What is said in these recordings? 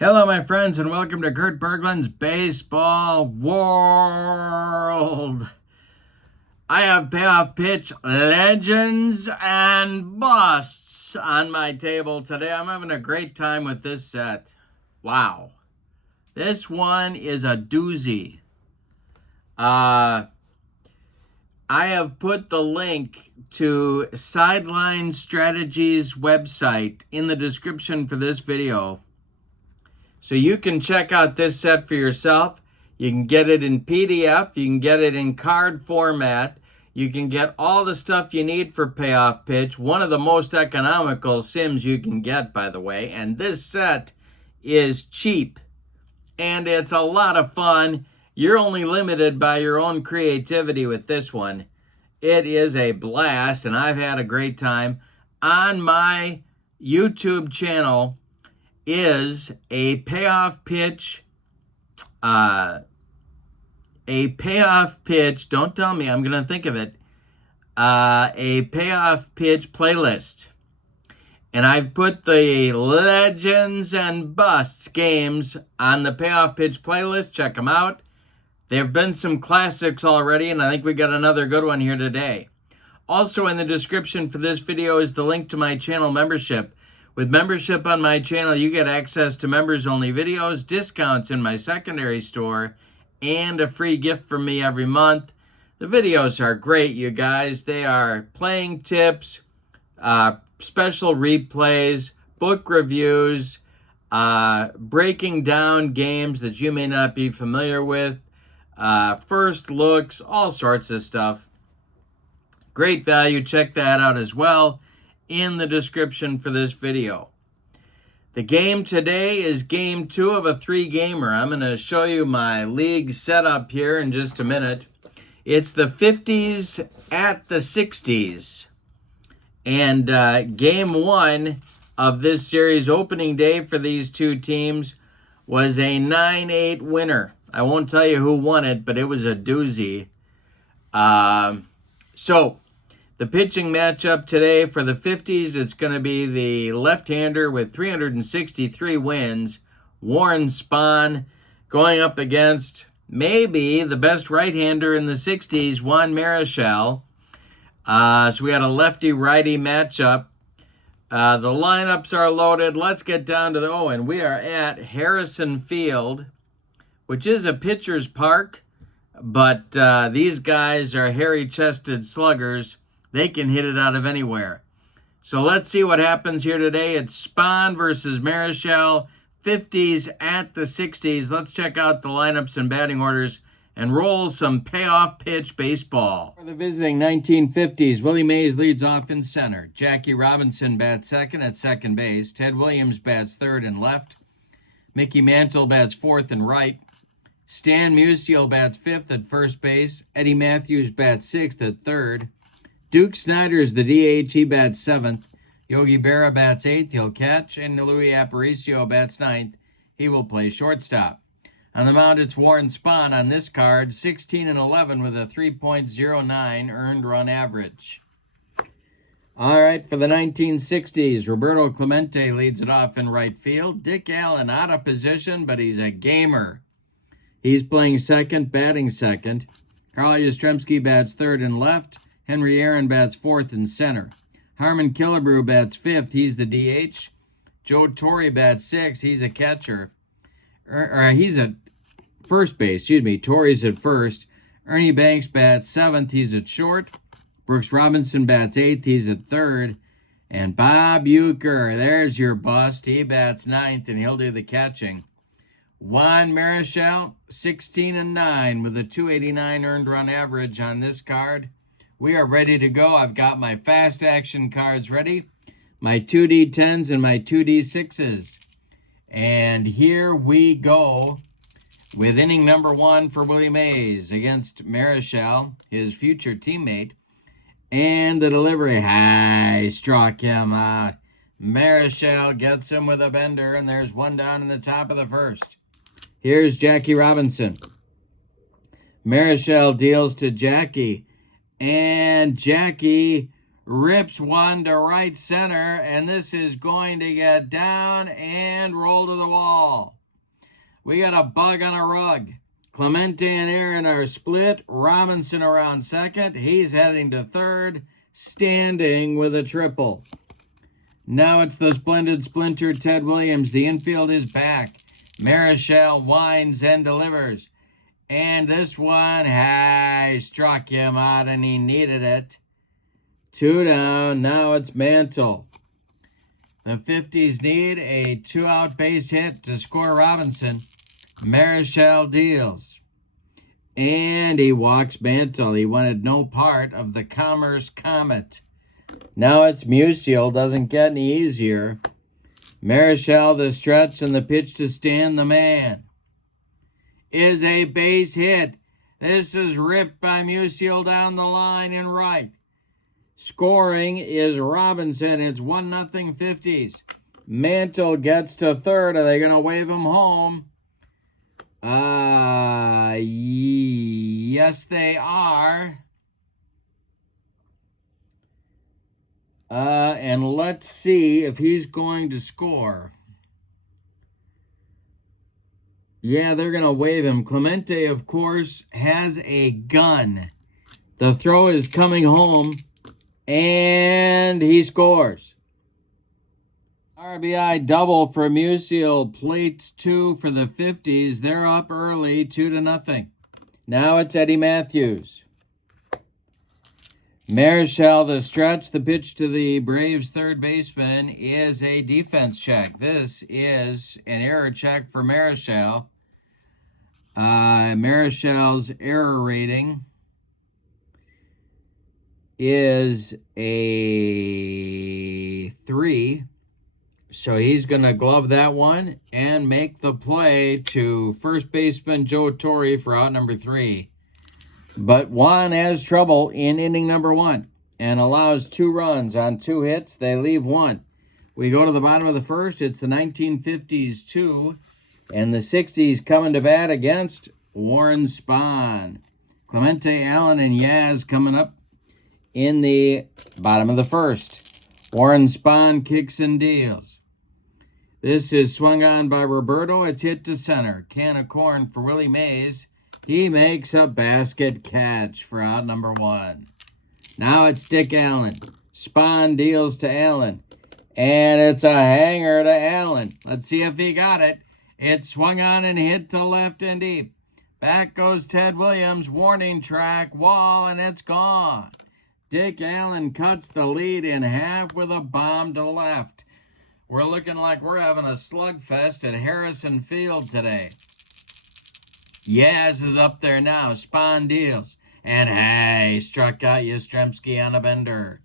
Hello, my friends, and welcome to Kurt Berglund's Baseball World. I have payoff pitch legends and busts on my table today. I'm having a great time with this set. Wow. This one is a doozy. I have put the link to Sideline Strategies website in the description for this video. So you can check out this set for yourself. You can get it in PDF. You can get it in card format. You can get all the stuff you need for payoff pitch. One of the most economical sims you can get, by the way. And this set is cheap. And it's a lot of fun. You're only limited by your own creativity with this one. It is a blast, and I've had a great time. On my YouTube channel is a payoff pitch, don't tell me, I'm going to think of it, a payoff pitch playlist. And I've put the Legends and Busts games on the payoff pitch playlist. Check them out. There have been some classics already, and I think we got another good one here today. Also in the description for this video is the link to my channel membership. With membership on my channel, you get access to members-only videos, discounts in my secondary store, and a free gift from me every month. The videos are great, you guys. They are playing tips, special replays, book reviews, breaking down games that you may not be familiar with, first looks, all sorts of stuff. Great value. Check that out as well in the description for this video. The game today is game 2 of a 3-gamer. I'm going to show you my league setup here in just a minute. It's the 50s at the 60s. And game 1 of this series, opening day for these two teams, was a 9-8 winner. I won't tell you who won it, but it was a doozy. So the pitching matchup today for the 50s, it's going to be the left-hander with 363 wins, Warren Spahn, going up against maybe the best right-hander in the 60s, Juan Marichal. So we got a lefty-righty matchup. The lineups are loaded. Let's get down to and we are at Harrison Field, which is a pitcher's park, but these guys are hairy-chested sluggers. They can hit it out of anywhere. So let's see what happens here today. It's Spahn versus Marichal, 50s at the 60s. Let's check out the lineups and batting orders and roll some payoff pitch baseball. For the visiting 1950s, Willie Mays leads off in center. Jackie Robinson bats second at second base. Ted Williams bats third and left. Mickey Mantle bats fourth and right. Stan Musial bats fifth at first base. Eddie Matthews bats sixth at third. Duke Snyder's the DH, he bats seventh. Yogi Berra bats eighth, he'll catch. And Louis Aparicio bats ninth, he will play shortstop. On the mound, it's Warren Spahn on this card, 16-11 with a 3.09 earned run average. All right, for the 1960s, Roberto Clemente leads it off in right field. Dick Allen out of position, but he's a gamer. He's playing second, batting second. Carl Yastrzemski bats third and left. Henry Aaron bats fourth and center. Harmon Killebrew bats fifth. He's the DH. Joe Torre bats sixth. He's a catcher. He's at first base. Torre's at first. Ernie Banks bats seventh. He's at short. Brooks Robinson bats eighth. He's at third. And Bob Uecker, there's your bust. He bats ninth, and he'll do the catching. Juan Marichal, 16-9 with a 289 earned run average on this card. We are ready to go. I've got my fast action cards ready, my 2D10s and my 2D6s. And here we go with inning number 1 for Willie Mays against Marichal, his future teammate. And the delivery, struck him out. Marichal gets him with a bender, and there's one down in the top of the first. Here's Jackie Robinson. Marichal deals to Jackie. And Jackie rips one to right center, and this is going to get down and roll to the wall. We got a bug on a rug. Clemente and Aaron are split. Robinson around second. He's heading to third, standing with a triple. Now it's the splendid splinter Ted Williams. The infield is back. Marichal winds and delivers. And this one, he struck him out and he needed it. 2 down. Now it's Mantle. The 50s need a 2-out base hit to score Robinson. Marichal deals. And he walks Mantle. He wanted no part of the Commerce Comet. Now it's Musial. Doesn't get any easier. Marichal, the stretch, and the pitch to Stan the man is a base hit. This is ripped by Musial down the line and right. Scoring is Robinson. It's 1-0 50s. Mantle gets to third. Are they going to wave him home? Yes, they are. And let's see if he's going to score. Yeah, they're going to wave him. Clemente, of course, has a gun. The throw is coming home, and he scores. RBI double for Musial. Plates 2 for the 50s. They're up early, 2-0. Now it's Eddie Matthews. Marichal, the stretch, the pitch to the Braves third baseman is a defense check. This is an error check for Marichal. Marichal's error rating is a 3. So he's going to glove that one and make the play to first baseman Joe Torre for out number 3. But Juan has trouble in inning number 1 and allows 2 runs on 2 hits. They leave 1. We go to the bottom of the first. It's the 1950s 2 and the 60s coming to bat against Warren Spahn. Clemente, Allen, and Yaz coming up in the bottom of the first. Warren Spahn kicks and deals. This is swung on by Roberto. It's hit to center. Can of corn for Willie Mays. He makes a basket catch for out number 1. Now it's Dick Allen. Spahn deals to Allen. And it's a hanger to Allen. Let's see if he got it. It's swung on and hit to left and deep. Back goes Ted Williams. Warning track, wall, and it's gone. Dick Allen cuts the lead in half with a bomb to left. We're looking like we're having a slugfest at Harrison Field today. Yaz is up there now. Spahn deals. And hey, struck out Yastrzemski on a bender.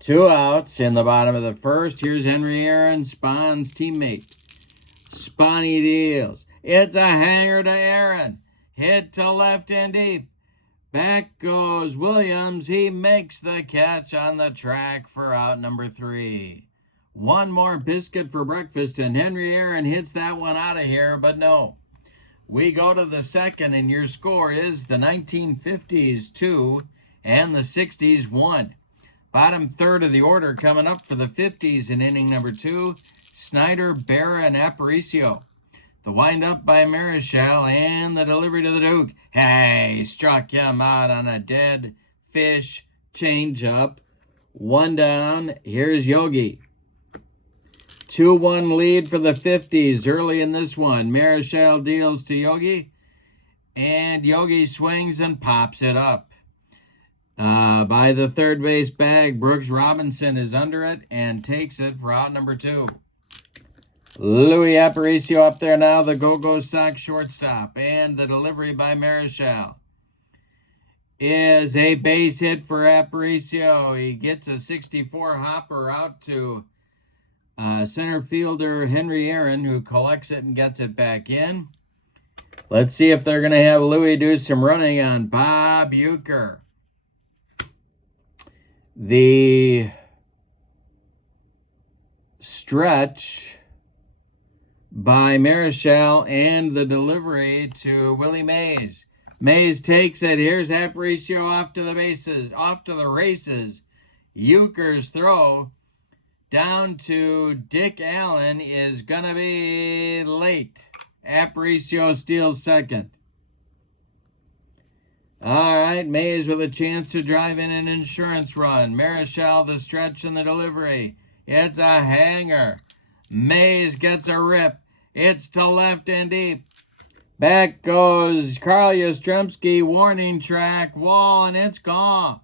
2 outs in the bottom of the first. Here's Henry Aaron, Spahn's teammate. Spahny deals. It's a hanger to Aaron. Hit to left and deep. Back goes Williams. He makes the catch on the track for out number 3. One more biscuit for breakfast, and Henry Aaron hits that one out of here, but no. We go to the second, and your score is the 1950s 2 and the 60s 1. Bottom third of the order coming up for the 50s in inning number 2, Snyder, Berra, and Aparicio. The windup by Marichal and the delivery to the Duke. Hey, struck him out on a dead fish changeup. 1 down. Here's Yogi. 2-1 lead for the 50s early in this one. Marichal deals to Yogi, and Yogi swings and pops it up. By the third base bag, Brooks Robinson is under it and takes it for out number 2. Louis Aparicio up there now, the Go-Go Sox shortstop, and the delivery by Marichal is a base hit for Aparicio. He gets a 64 hopper out to center fielder Henry Aaron, who collects it and gets it back in. Let's see if they're going to have Louis do some running on Bob Uecker. The stretch by Marichal and the delivery to Willie Mays. Mays takes it. Here's Aparicio off to the bases, off to the races. Euchre's throw down to Dick Allen is going to be late. Aparicio steals second. All right, Mays with a chance to drive in an insurance run. Marichal the stretch and the delivery. It's a hanger. Mays gets a rip. It's to left and deep. Back goes Carl Yastrzemski, warning track, wall, and it's gone.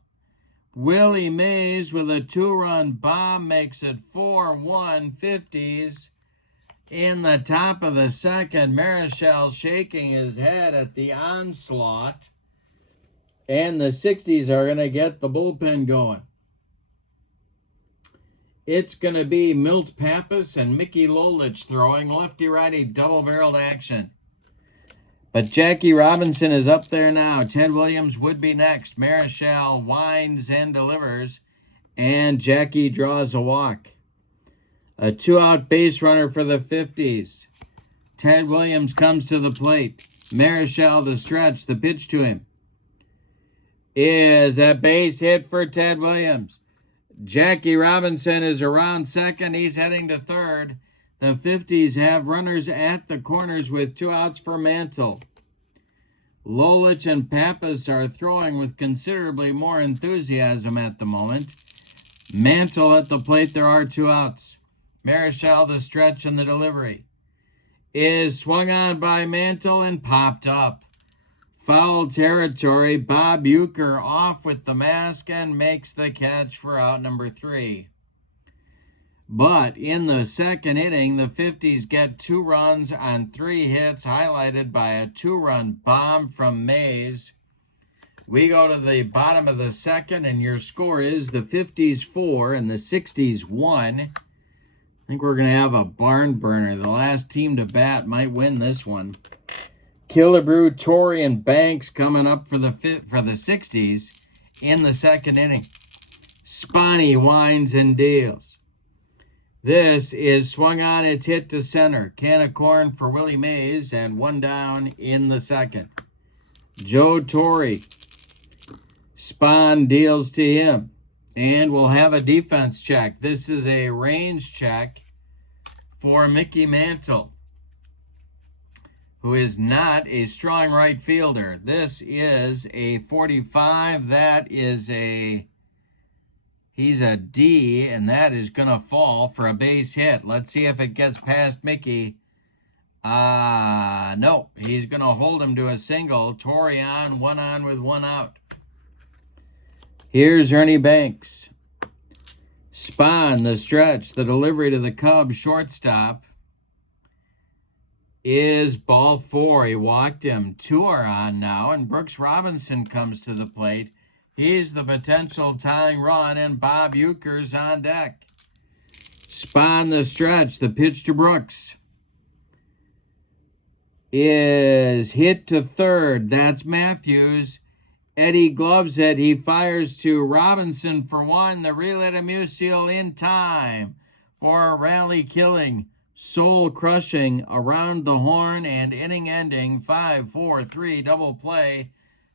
Willie Mays with a 2-run bomb makes it 4-1 50s. In the top of the second, Marichal shaking his head at the onslaught. And the 60s are going to get the bullpen going. It's going to be Milt Pappas and Mickey Lolich throwing lefty-righty double-barreled action. But Jackie Robinson is up there now. Ted Williams would be next. Marichal winds and delivers. And Jackie draws a walk. A 2-out base runner for the 50s. Ted Williams comes to the plate. Marichal the stretch. The pitch to him is a base hit for Ted Williams. Jackie Robinson is around second. He's heading to third. The 50s have runners at the corners with 2 outs for Mantle. Lolich and Pappas are throwing with considerably more enthusiasm at the moment. Mantle at the plate. There are 2 outs. Marichal the stretch and the delivery is swung on by Mantle and popped up. Foul territory. Bob Uecker off with the mask and makes the catch for out number 3. But in the second inning, the 50s get 2 runs on 3 hits, highlighted by a 2-run bomb from Mays. We go to the bottom of the second, and your score is the 50s 4 and the 60s 1. I think we're going to have a barn burner. The last team to bat might win this one. Killebrew, Torrey, and Banks coming up for the 60s in the second inning. Spahn winds and deals. This is swung on. It's hit to center. Can of corn for Willie Mays, and 1 down in the second. Joe Torrey. Spahn deals to him. And we'll have a defense check. This is a range check for Mickey Mantle, who is not a strong right fielder. This is a 45. That is he's a D, and that is going to fall for a base hit. Let's see if it gets past Mickey. No, he's going to hold him to a single. Torrey on, 1 on with 1 out. Here's Ernie Banks. Spahn, the stretch, the delivery to the Cubs shortstop is ball 4. He walked him. 2 are on now, and Brooks Robinson comes to the plate. He's the potential tying run, and Bob Uecker's on deck. Spahn, the stretch, the pitch to Brooks is hit to third. That's Matthews. Eddie gloves it. He fires to Robinson for 1. The relay to Musial in time for a rally-killing, soul-crushing, around the horn and inning-ending 5-4-3 double play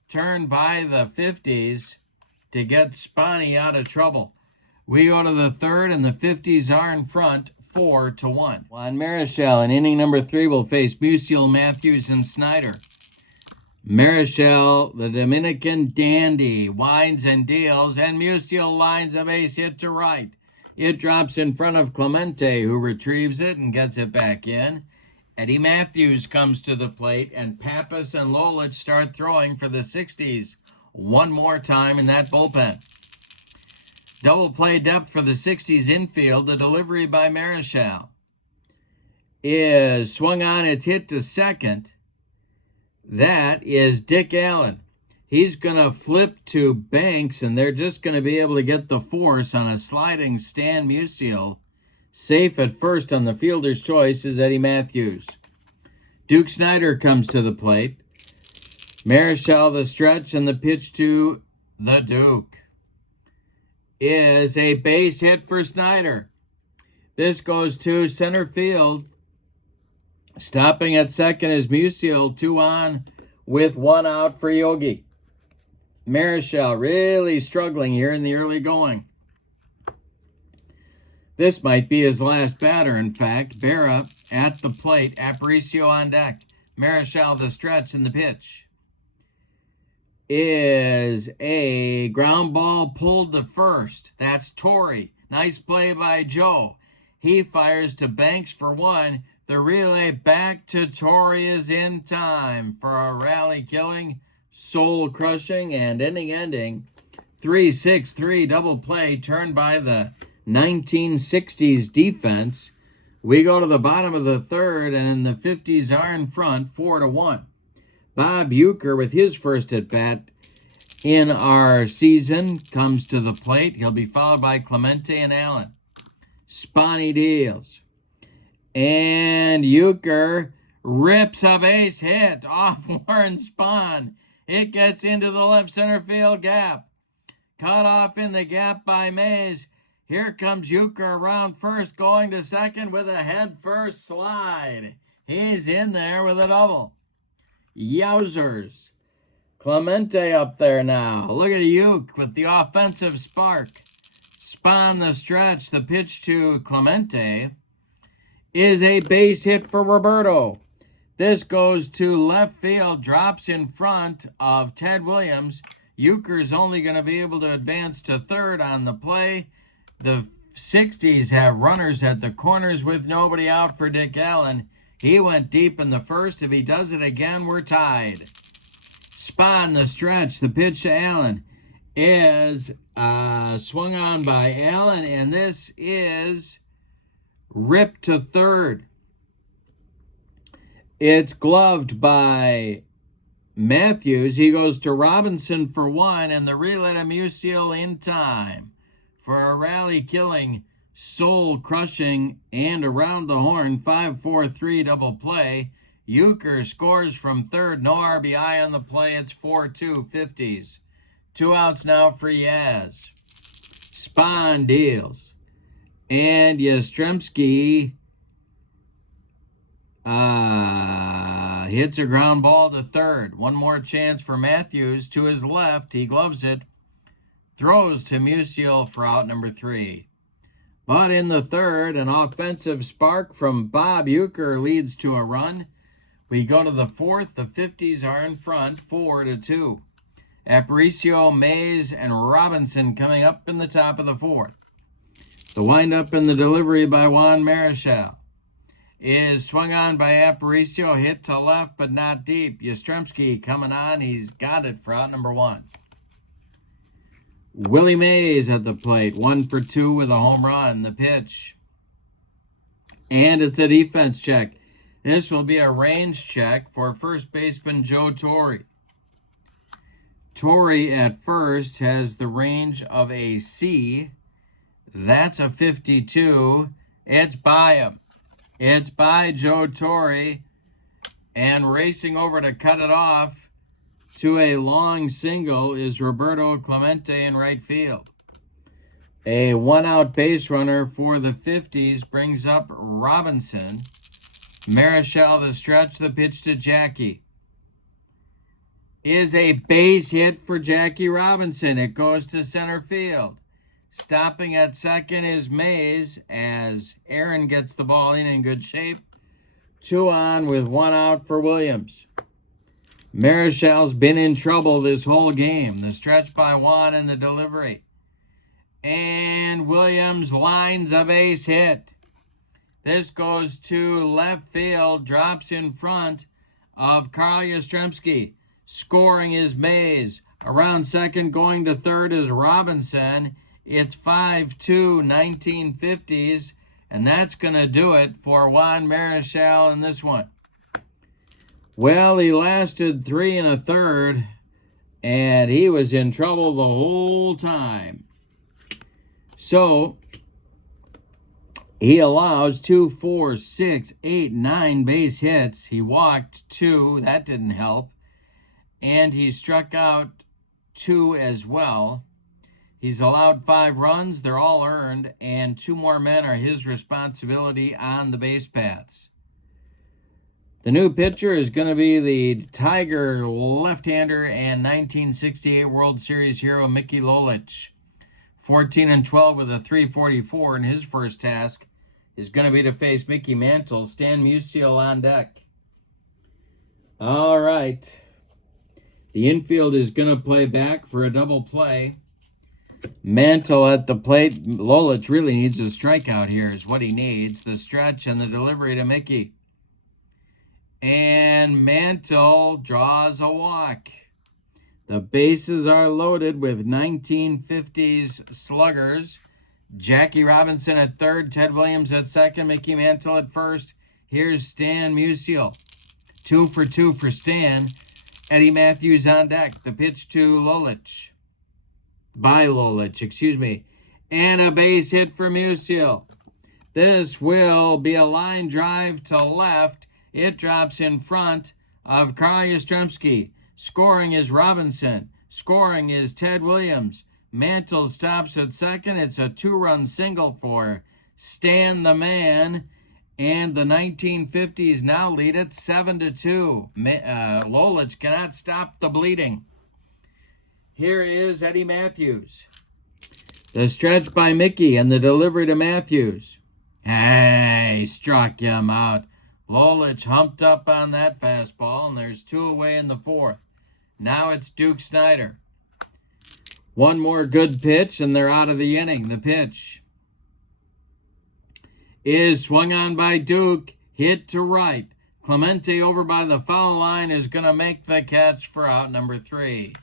turned by the 50s to get Spahn out of trouble. We go to the third, and the 50s are in front 4-1. Juan Marichal in inning number 3 will face Musial, Matthews, and Snyder. Marichal, the Dominican dandy, winds and deals, and Musial lines a base hit to right. It drops in front of Clemente, who retrieves it and gets it back in. Eddie Matthews comes to the plate, and Pappas and Lolich start throwing for the 60s one more time in that bullpen. Double play depth for the 60s infield. The delivery by Marichal is swung on. It's hit to second. That is Dick Allen. He's going to flip to Banks, and they're just going to be able to get the force on a sliding Stan Musial. Safe at first on the fielder's choice is Eddie Matthews. Duke Snyder comes to the plate. Marichal the stretch, and the pitch to the Duke is a base hit for Snyder. This goes to center field. Stopping at second is Musial, 2 on with 1 out for Yogi. Marichal really struggling here in the early going. This might be his last batter, in fact. Berra at the plate. Aparicio on deck. Marichal the stretch, and the pitch is a ground ball pulled to first. That's Torrey. Nice play by Joe. He fires to Banks for one. The relay back to Torrey is in time for a rally-killing, soul-crushing, and ending 3-6-3 double play turned by the 1960s defense. We go to the bottom of the third, and the 50s are in front, 4-1. Bob Uecker, with his first at-bat in our season, comes to the plate. He'll be followed by Clemente and Allen. Spahn deals. And Uecker rips a base hit off Warren Spahn. It gets into the left center field gap. Cut off in the gap by Mays. Here comes Uecker around first, going to second with a head-first slide. He's in there with a double. Yowzers. Clemente up there now. Look at Ueck with the offensive spark. Spahn the stretch. The pitch to Clemente is a base hit for Roberto. This goes to left field, drops in front of Ted Williams. Uecker's only going to be able to advance to third on the play. The 60s have runners at the corners with nobody out for Dick Allen. He went deep in the first. If he does it again, we're tied. Spahn the stretch. The pitch to Allen is swung on by Allen, and this is ripped to third. It's gloved by Matthews. He goes to Robinson for one, and the relay to Musial in time for a rally-killing, soul-crushing, and around-the-horn 5-4-3 double play. Uecker scores from third. No RBI on the play. It's 4-2, 50s. 2 outs now for Yaz. Spahn deals. And Yastrzemski hits a ground ball to third. One more chance for Matthews to his left. He gloves it. Throws to Musial for out number 3. But in the third, an offensive spark from Bob Uecker leads to a run. We go to the fourth. The 50s are in front, 4-2. Aparicio, Mays, and Robinson coming up in the top of the fourth. The windup and the delivery by Juan Marichal is swung on by Aparicio, hit to left but not deep. Yastrzemski coming on. He's got it for out number 1. Willie Mays at the plate, 1 for 2 with a home run. The pitch. And it's a defense check. This will be a range check for first baseman Joe Torre. Torre at first has the range of a C. That's a 52. It's by him. It's by Joe Torre. And racing over to cut it off to a long single is Roberto Clemente in right field. A 1-out base runner for the 50s brings up Robinson. Marichal the stretch. The pitch to Jackie is a base hit for Jackie Robinson. It goes to center field. Stopping at second is Mays as Aaron gets the ball in good shape. 2 on with 1 out for Williams. Marichal's been in trouble this whole game. The stretch by Juan and the delivery. And Williams lines a base hit. This goes to left field, drops in front of Carl Yastrzemski. Scoring is Mays. Around second, going to third is Robinson. It's 5-2, 1950s, and that's going to do it for Juan Marichal in this one. Well, he lasted 3 1/3, and he was in trouble the whole time. So, he allows 2, 4, 6, 8, 9 base hits. He walked 2. That didn't help. And he struck out 2 as well. He's allowed 5 runs. They're all earned. And 2 more men are his responsibility on the base paths. The new pitcher is going to be the Tiger left-hander and 1968 World Series hero Mickey Lolich. 14 and 12 with a 344, and his first task is going to be to face Mickey Mantle. Stan Musial on deck. All right. The infield is going to play back for a double play. Mantle at the plate. Lolich really needs a strikeout here is what he needs. The stretch and the delivery to Mickey. And Mantle draws a walk. The bases are loaded with 1950s sluggers. Jackie Robinson at third, Ted Williams at second, Mickey Mantle at first. Here's Stan Musial. 2 for 2 for Stan. Eddie Matthews on deck. The pitch to Lolich. By Lolich, excuse me. And a base hit for Musial. This will be a line drive to left. It drops in front of Carl Yastrzemski. Scoring is Robinson. Scoring is Ted Williams. Mantle stops at second. It's a 2-run single for Stan the Man. And the 1950s now lead it 7-2. Lolich cannot stop the bleeding. Here is Eddie Matthews. The stretch by Mickey and the delivery to Matthews. Hey, struck him out. Lolich humped up on that fastball, and there's 2 away in the 4th. Now it's Duke Snider. One more good pitch, and they're out of the inning. The pitch is swung on by Duke, hit to right. Clemente over by the foul line is going to make the catch for out number 3.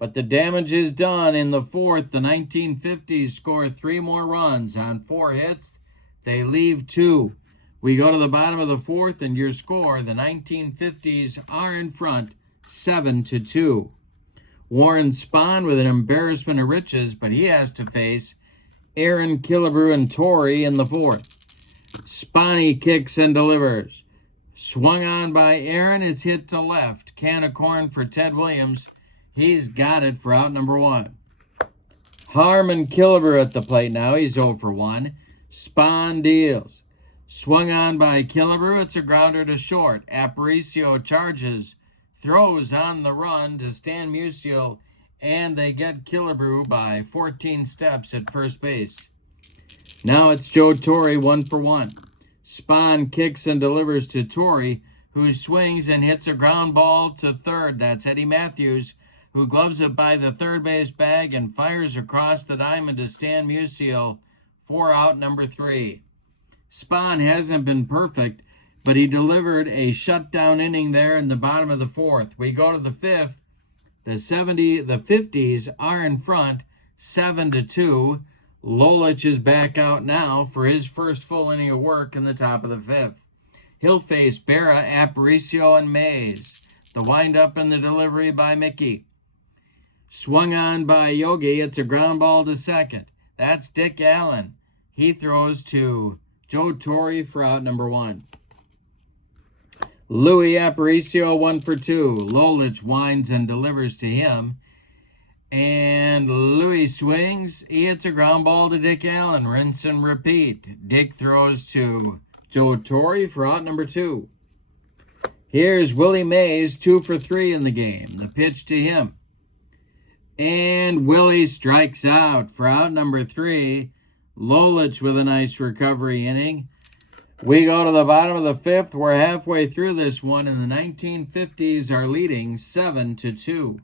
But the damage is done in the 4th. The 1950s score 3 more runs on 4 hits. They leave 2. We go to the bottom of the 4th, and your score, the 1950s are in front, 7-2. Warren Spahn with an embarrassment of riches, but he has to face Aaron Killebrew and Torrey in the 4th. Spahny kicks and delivers. Swung on by Aaron, it's hit to left. Can of corn for Ted Williams. He's got it for out number 1. Harmon Killebrew at the plate now. He's 0 for 1. Spahn deals. Swung on by Killebrew. It's a grounder to short. Aparicio charges. Throws on the run to Stan Musial. And they get Killebrew by 14 steps at first base. Now it's Joe Torre, 1 for 1. Spahn kicks and delivers to Torrey, who swings and hits a ground ball to third. That's Eddie Matthews, who gloves it by the third base bag and fires across the diamond to Stan Musial for out number 3. Spahn hasn't been perfect, but he delivered a shutdown inning there in the bottom of the 4th. We go to the 5th. The 50s are in front, 7-2. Lolich is back out now for his first full inning of work in the top of the 5th. He'll face Berra, Aparicio, and Mays. The windup and the delivery by Mickey. Swung on by Yogi. It's a ground ball to second. That's Dick Allen. He throws to Joe Torre for out number 1. Louis Aparicio, 1 for 2. Lolich winds and delivers to him. And Louis swings. He hits a ground ball to Dick Allen. Rinse and repeat. Dick throws to Joe Torre for out number 2. Here's Willie Mays, 2 for 3 in the game. The pitch to him. And Willie strikes out for out number 3. Lolich with a nice recovery inning. We go to the bottom of the 5th. We're halfway through this one, and the 1950s are leading 7-2.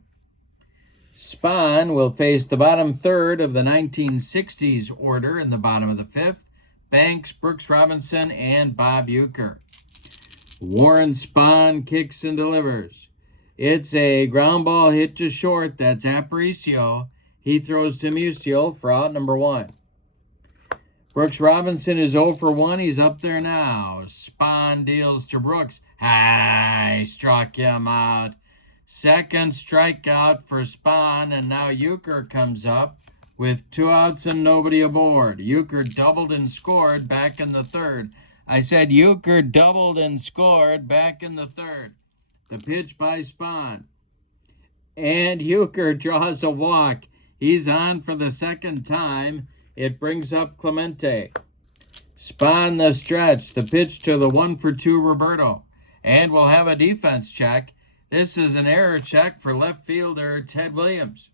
Spahn will face the bottom third of the 1960s order in the bottom of the 5th. Banks, Brooks Robinson, and Bob Uecker. Warren Spahn kicks and delivers. It's a ground ball hit to short. That's Aparicio. He throws to Musial for out number 1. Brooks Robinson is 0 for 1. He's up there now. Spahn deals to Brooks. He struck him out. Second strikeout for Spahn, and now Uecker comes up with 2 outs and nobody aboard. Uecker doubled and scored back in the 3rd. I said Uecker doubled and scored back in the 3rd. The pitch by Spahn. And Uecker draws a walk. He's on for the 2nd time. It brings up Clemente. Spahn the stretch. The pitch to the 1 for 2 Roberto. And we'll have a defense check. This is an error check for left fielder Ted Williams.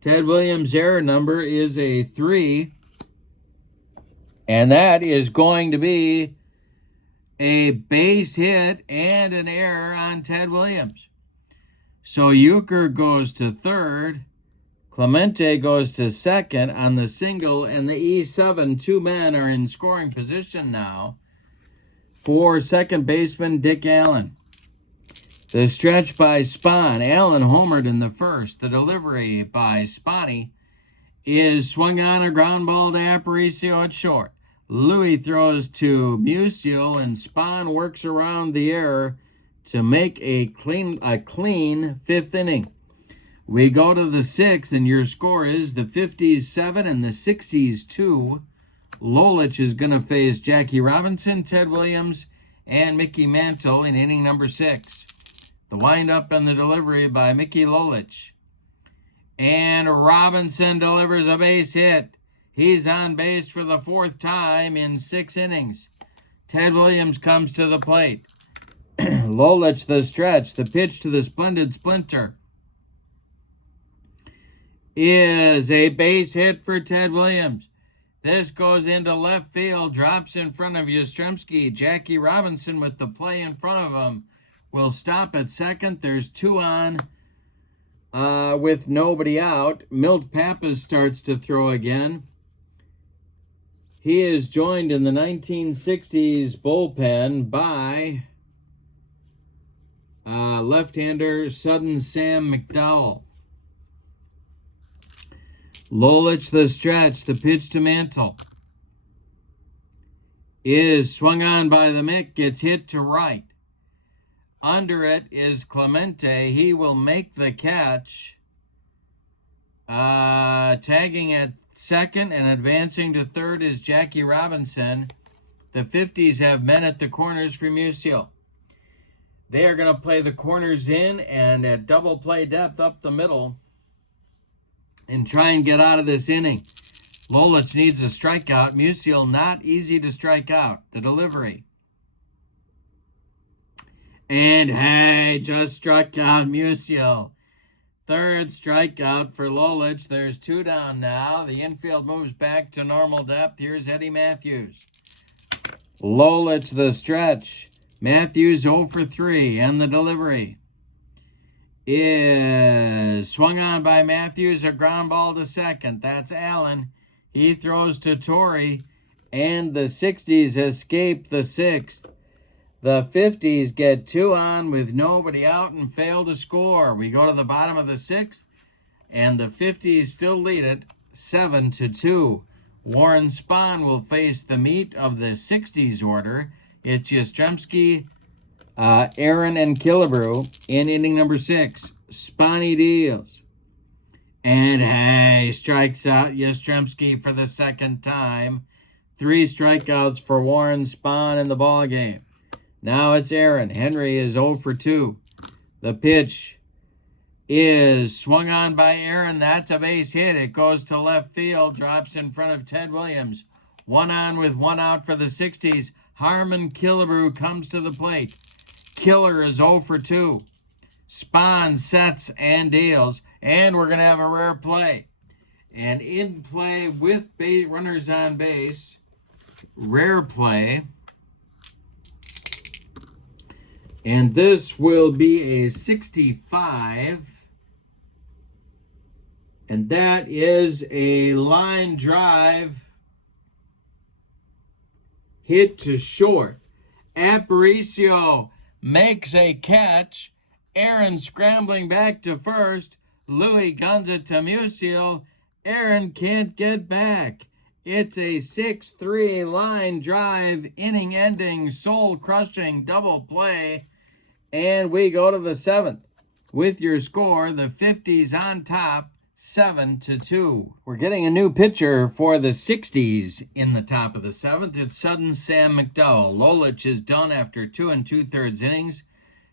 Ted Williams' error number is a 3. And that is going to be a base hit and an error on Ted Williams. So Euchre goes to third. Clemente goes to second on the single, and the E7 two men are in scoring position now for second baseman Dick Allen. The stretch by Spahn. Allen homered in the first. The delivery by Spahn is swung on a ground ball to Aparicio at short. Louis throws to Musial, and Spahn works around the error to make a clean fifth inning. We go to the sixth, and your score is the 50s 7 and the 60s 2. Lolich is going to face Jackie Robinson, Ted Williams, and Mickey Mantle in inning number 6. The windup and the delivery by Mickey Lolich. And Robinson delivers a base hit. He's on base for the 4th time in 6 innings. Ted Williams comes to the plate. Lolich the stretch. The pitch to the splendid Splinter is a base hit for Ted Williams. This goes into left field, drops in front of Yastrzemski. Jackie Robinson with the play in front of him will stop at second. There's 2 on with nobody out. Milt Pappas starts to throw again. He is joined in the 1960s bullpen by left-hander Sudden Sam McDowell. Lolich the stretch. The pitch to Mantle is swung on by the Mick. Gets hit to right. Under it is Clemente. He will make the catch. Tagging at second and advancing to third is Jackie Robinson. The 50s have men at the corners for Musial. They are going to play the corners in and at double play depth up the middle and try and get out of this inning. Lolich needs a strikeout. Musial not easy to strike out. The delivery. And hey, just struck out Musial. 3rd strikeout for Lolich. There's 2 down now. The infield moves back to normal depth. Here's Eddie Matthews. Lolich the stretch. Matthews 0 for 3. And the delivery is swung on by Matthews. A ground ball to second. That's Allen. He throws to Torrey. And the 60s escape the 6th. The 50s get 2 on with nobody out and fail to score. We go to the bottom of the 6th, and the 50s still lead it 7-2. Warren Spahn will face the meat of the 60s order. It's Yastrzemski, Aaron, and Killebrew in inning number 6. Spahny deals. And hey, strikes out Yastrzemski for the 2nd time. 3 strikeouts for Warren Spahn in the ballgame. Now it's Aaron. Henry is 0 for 2. The pitch is swung on by Aaron. That's a base hit. It goes to left field. Drops in front of Ted Williams. 1 on with 1 out for the 60s. Harmon Killebrew comes to the plate. Killer is 0 for 2. Spahn sets and deals. And we're going to have a rare play. And in play with runners on base, rare play. And this will be a 65. And that is a line drive hit to short. Aparicio makes a catch. Aaron scrambling back to first. Louis guns it to Musial. Aaron can't get back. It's a 6-3 line drive, inning-ending, soul-crushing double play. And we go to the 7th. With your score, the 50s on top, 7-2. We're getting a new pitcher for the 60s in the top of the 7th. It's Sudden Sam McDowell. Lolich is done after 2 2/3 innings.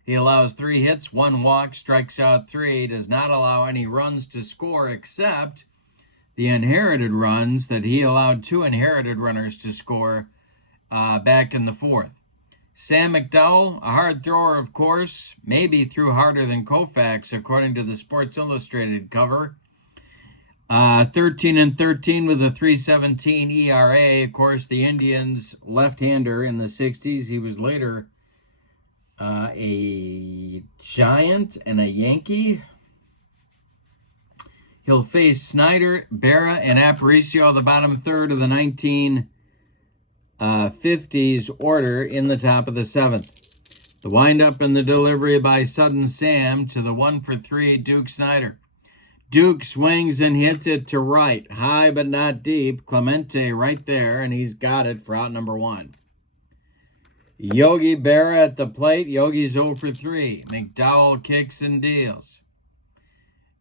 He allows 3 hits, 1 walk, strikes out 3, does not allow any runs to score except the inherited runs that he allowed 2 inherited runners to score back in the 4th. Sam McDowell, a hard thrower, of course, maybe threw harder than Koufax, according to the Sports Illustrated cover. 13-13 with a 3.17 ERA. Of course, the Indians left-hander in the 60s. He was later a Giant and a Yankee. He'll face Snyder, Berra, and Aparicio, the bottom third of the 1950s order in the top of the 7th. The windup and the delivery by Sudden Sam to the 1-for-3 Duke Snyder. Duke swings and hits it to right, high but not deep. Clemente right there, and he's got it for out number 1. Yogi Berra at the plate. Yogi's 0-for-3. McDowell kicks and deals.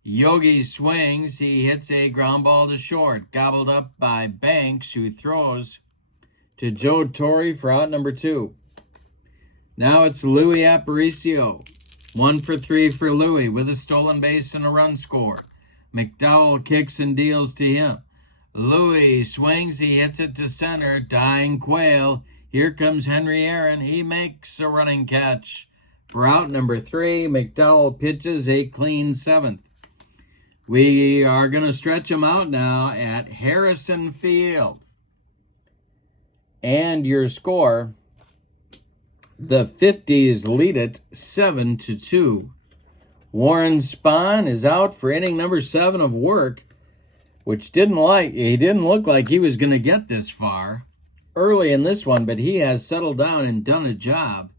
Yogi swings. He hits a ground ball to short, gobbled up by Banks, who throws to Joe Torre for out number 2. Now it's Louis Aparicio. 1-for-3 for Louis with a stolen base and a run score. McDowell kicks and deals to him. Louis swings. He hits it to center. Dying Quail. Here comes Henry Aaron. He makes a running catch for out number 3. McDowell pitches a clean 7th. We are going to stretch him out now at Harrison Field. And your score, the 50s lead it 7-2. Warren Spahn is out for inning number 7 of work, which he didn't look like he was going to get this far early in this one, but he has settled down and done a job.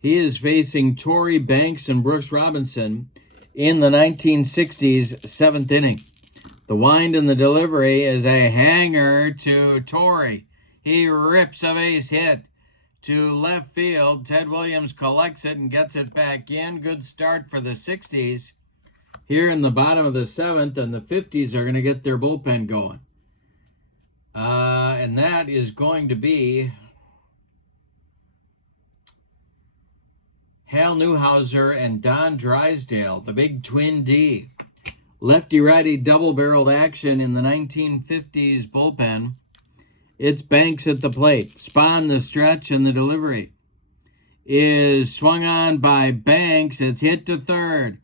He is facing Torrey, Banks, and Brooks Robinson in the 1960s 7th inning. The wind and the delivery is a hanger to Torrey. He rips a base hit to left field. Ted Williams collects it and gets it back in. Good start for the 60s here in the bottom of the 7th, and the 50s are going to get their bullpen going. And that is going to be Hal Newhouser and Don Drysdale, the big twin D. Lefty-righty double-barreled action in the 1950s bullpen. It's Banks at the plate. Spahn the stretch, and the delivery is swung on by Banks. It's hit to third.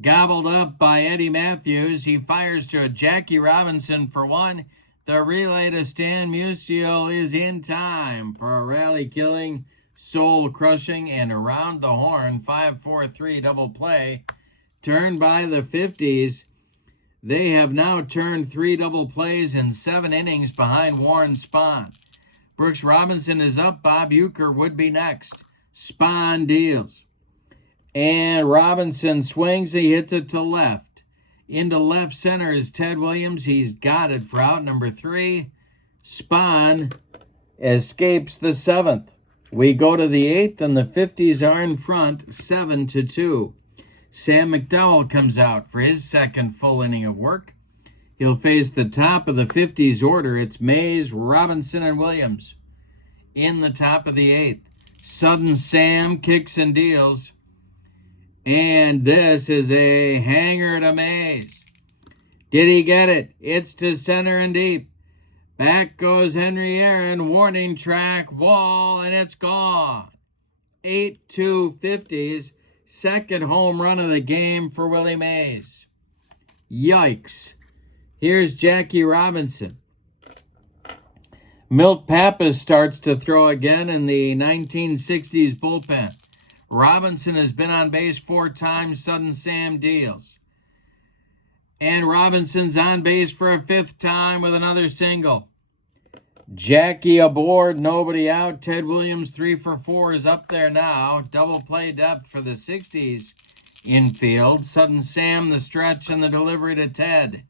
Gobbled up by Eddie Matthews. He fires to Jackie Robinson for 1. The relay to Stan Musial is in time for a rally-killing, soul-crushing, and around the horn 5-4-3 double play. Turned by the 50s. They have now turned 3 double plays in 7 innings behind Warren Spahn. Brooks Robinson is up. Bob Uecker would be next. Spahn deals. And Robinson swings. He hits it to left. Into left center is Ted Williams. He's got it for out number 3. Spahn escapes the 7th. We go to the 8th, and the 50s are in front 7-2. Sam McDowell comes out for his second full inning of work. He'll face the top of the 50s order. It's Mays, Robinson, and Williams in the top of the 8th. Sudden Sam kicks and deals. And this is a hanger to Mays. Did he get it? It's to center and deep. Back goes Henry Aaron. Warning track, wall, and it's gone. 8-2 50s. Second home run of the game for Willie Mays. Yikes. Here's Jackie Robinson. Milt Pappas starts to throw again in the 1960s bullpen. Robinson has been on base 4 times. Sudden Sam deals. And Robinson's on base for a 5th time with another single. Jackie aboard, nobody out. Ted Williams 3-for-4 is up there now. Double play depth for the 60s infield. Sudden Sam, the stretch, and the delivery to Ted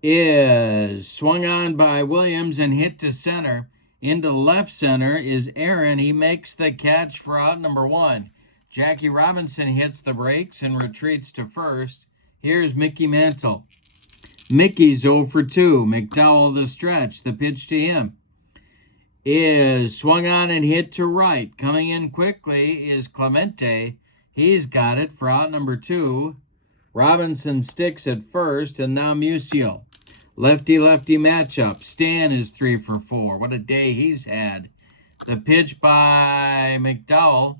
is swung on by Williams and hit to center. Into left center is Aaron. He makes the catch for out number 1. Jackie Robinson hits the brakes and retreats to first. Here's Mickey Mantle. Mickey's 0-for-2. McDowell the stretch. The pitch to him is swung on and hit to right. Coming in quickly is Clemente. He's got it for out number 2. Robinson sticks at first, and now Musial. Lefty-lefty matchup. Stan is 3-for-4. What a day he's had. The pitch by McDowell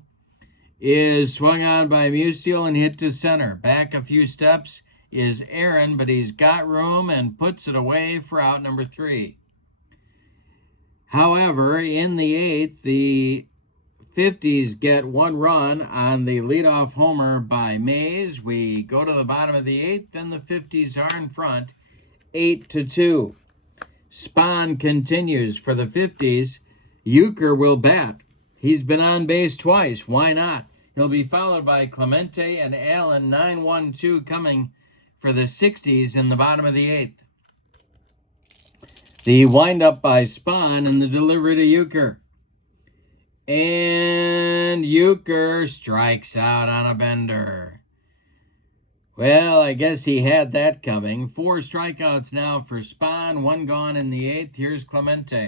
is swung on by Musial and hit to center. Back a few steps is Aaron, but he's got room and puts it away for out number 3. However, in the 8th, the 50s get 1 run on the leadoff homer by Mays. We go to the bottom of the 8th, and the 50s are in front, 8-2. Spahn continues for the 50s. Euchre will bat. He's been on base twice. Why not? He'll be followed by Clemente and Allen, 9-1-2 coming for the 60s in the bottom of the 8th. The windup by Spahn and the delivery to Euchre. And Euchre strikes out on a bender. Well, I guess he had that coming. 4 strikeouts now for Spahn, 1 gone in the 8th. Here's Clemente.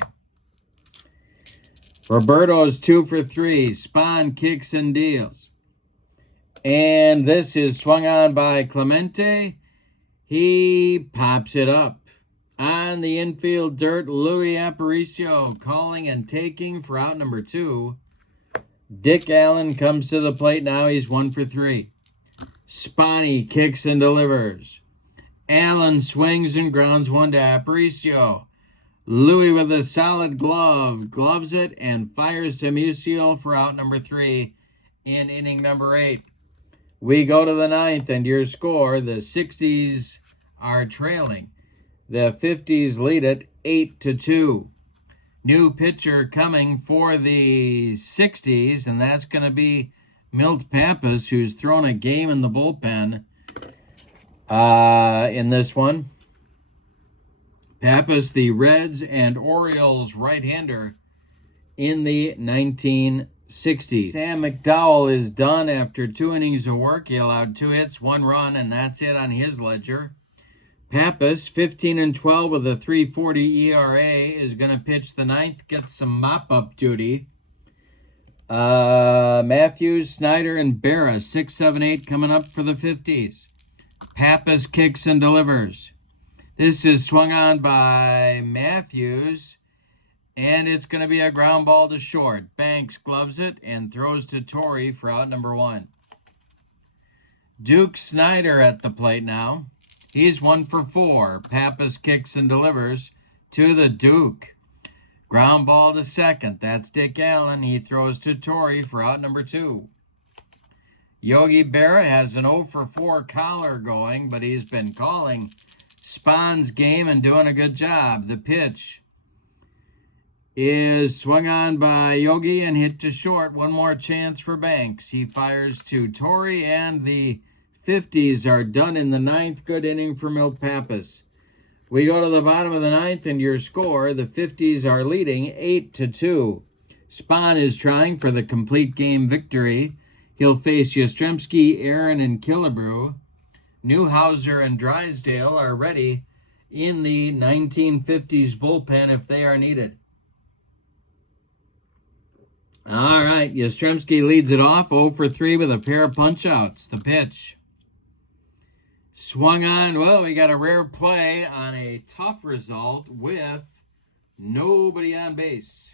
Roberto's 2 for 3. Spahn kicks and deals. And this is swung on by Clemente. He pops it up. On the infield dirt, Louis Aparicio calling and taking for out number 2. Dick Allen comes to the plate now. He's 1 for 3. Spahn kicks and delivers. Allen swings and grounds 1 to Aparicio. Louis with a solid glove, gloves it and fires to Musial for out number 3 in inning number 8. We go to the 9th, and your score, the 60s are trailing. The 50s lead it 8-2. New pitcher coming for the 60s, and that's going to be Milt Pappas, who's thrown a game in the bullpen in this one. Pappas, the Reds and Orioles right-hander in the 1960s. Sam McDowell is done after 2 innings of work. He allowed 2 hits, 1 run, and that's it on his ledger. Pappas, 15-12 with a 3.40 ERA, is going to pitch the 9th, gets some mop-up duty. Matthews, Snyder, and Berra, 6, 7, 8 coming up for the 50s. Pappas kicks and delivers. This is swung on by Matthews, and it's going to be a ground ball to short. Banks gloves it and throws to Torrey for out number 1. Duke Snyder at the plate now. He's 1 for 4. Pappas kicks and delivers to the Duke. Ground ball to second. That's Dick Allen. He throws to Torrey for out number 2. Yogi Berra has an 0 for 4 collar going, but he's been calling Spahn's game and doing a good job. The pitch is swung on by Yogi and hit to short. 1 more chance for Banks. He fires to Torrey, and the 50s are done in the 9th. Good inning for Milt Pappas. We go to the bottom of the 9th, and your score, the 50s are leading 8-2. Spahn is trying for the complete game victory. He'll face Yastrzemski, Aaron, and Killebrew. Newhouser and Drysdale are ready in the 1950s bullpen if they are needed. All right, Yastrzemski leads it off, 0 for 3 with a pair of punch-outs. The pitch swung on. Well, we got a rare play on a tough result with nobody on base.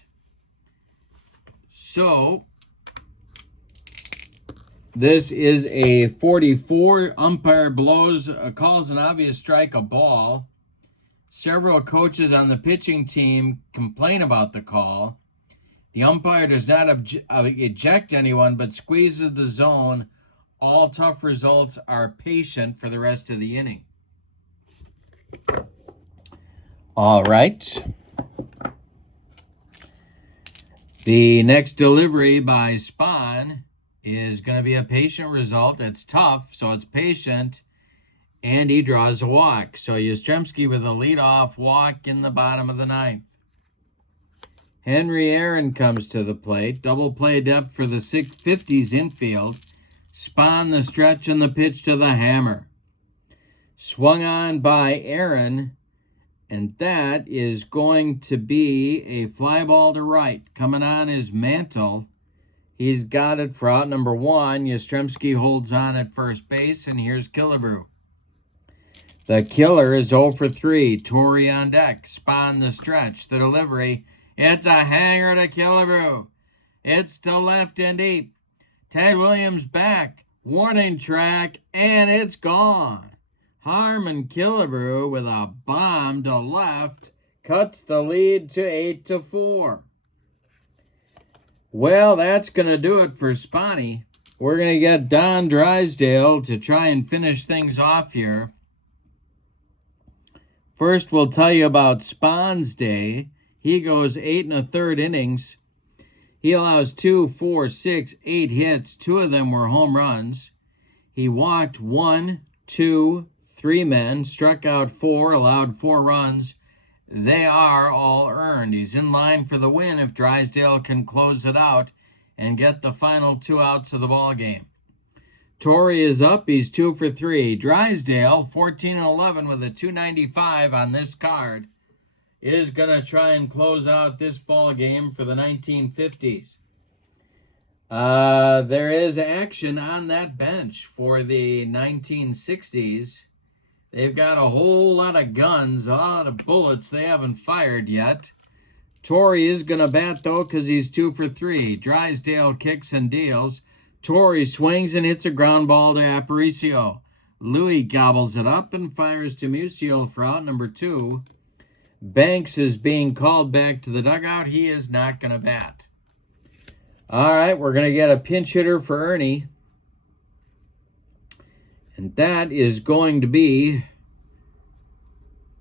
So this is a 44. Umpire calls an obvious strike a ball. Several coaches on the pitching team complain about the call. The umpire does not eject anyone, but squeezes the zone. All tough results are patient for the rest of the inning. All right. The next delivery by Spahn is going to be a patient result. It's tough, so it's patient, and he draws a walk. So Yastrzemski with a leadoff walk in the bottom of the 9th. Henry Aaron comes to the plate. Double play depth for the 50s infield. Spahn the stretch and the pitch to the hammer. Swung on by Aaron, and that is going to be a fly ball to right. Coming on is Mantle. He's got it for out number 1. Yastrzemski holds on at first base, and here's Killebrew. The killer is 0 for 3. Torrey on deck. Spahn the stretch. The delivery. It's a hanger to Killebrew. It's to left and deep. Ted Williams back. Warning track, and it's gone. Harmon Killebrew with a bomb to left cuts the lead to 8-4. Well, that's going to do it for Spahn. We're going to get Don Drysdale to try and finish things off here. First, we'll tell you about Spahn's day. He goes 8 1/3 innings. He allows 2, 4, 6, 8 hits. 2 of them were home runs. He walked 1, 2, 3 men, struck out 4, allowed 4 runs. They are all earned. He's in line for the win if Drysdale can close it out and get the final 2 outs of the ball game. Torrey is up. He's 2 for 3. Drysdale, 14-11 with a 295 on this card, is going to try and close out this ball game for the 1950s. There is action on that bench for the 1960s. They've got a whole lot of guns, a lot of bullets they haven't fired yet. Torrey is going to bat, though, because he's 2 for 3. Drysdale kicks and deals. Torrey swings and hits a ground ball to Aparicio. Louis gobbles it up and fires to Musial for out number 2. Banks is being called back to the dugout. He is not going to bat. All right, we're going to get a pinch hitter for Ernie. And that is going to be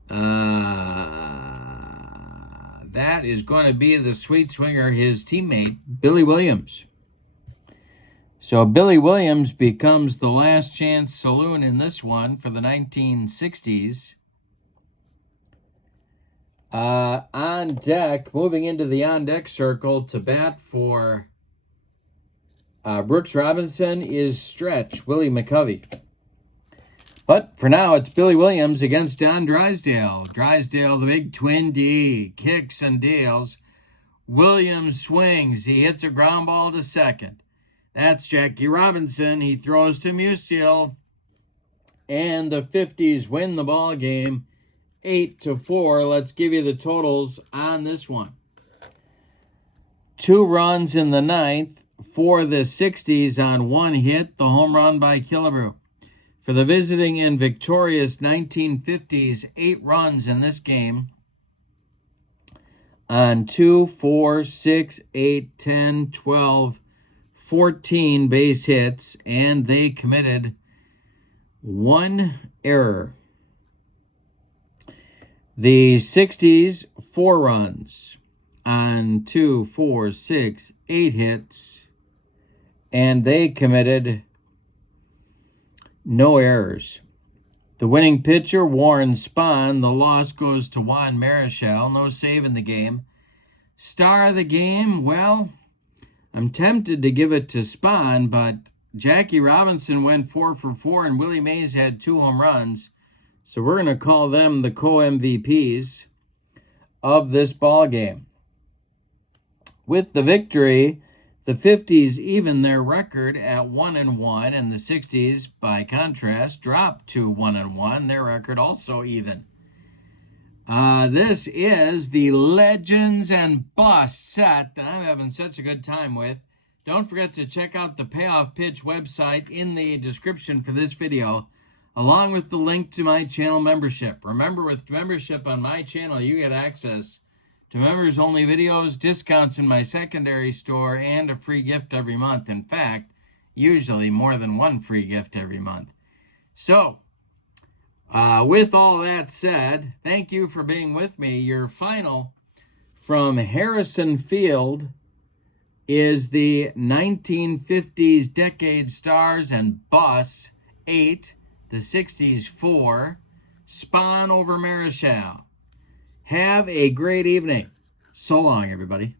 the sweet swinger, his teammate, Billy Williams. So Billy Williams becomes the last chance saloon in this one for the 1960s. On deck, moving into the on-deck circle to bat for Brooks Robinson is Stretch, Willie McCovey. But for now, it's Billy Williams against Don Drysdale. Drysdale, the big twin D, kicks and deals. Williams swings. He hits a ground ball to second. That's Jackie Robinson. He throws to Musial. And the 50s win the ball game 8-4. Let's give you the totals on this one. 2 runs in the 9th for the 60s on 1 hit, the home run by Killebrew. For the visiting and victorious 1950s, 8 runs in this game on 2, 4, 6, 8, 10, 12, 14 base hits, and they committed 1 error. The 60s, 4 runs on 2, 4, 6, 8 hits, and they committed no errors. The winning pitcher, Warren Spahn. The loss goes to Juan Marichal. No save in the game. Star of the game, well, I'm tempted to give it to Spahn, but Jackie Robinson went 4 for 4, and Willie Mays had 2 home runs. So we're going to call them the co-MVPs of this ball game. With the victory, the 50s even their record at 1-1, and the 60s, by contrast, dropped to 1-1. Their record also even. This is the Legends and Busts set that I'm having such a good time with. Don't forget to check out the Payoff Pitch website in the description for this video, along with the link to my channel membership. Remember, with membership on my channel, you get access to members-only videos, discounts in my secondary store, and a free gift every month. In fact, usually more than 1 free gift every month. So, with all that said, thank you for being with me. Your final from Harrison Field is the 1950s Decade Stars and Busts 8, the 60s 4, Spahn over Marichal. Have a great evening. So long, everybody.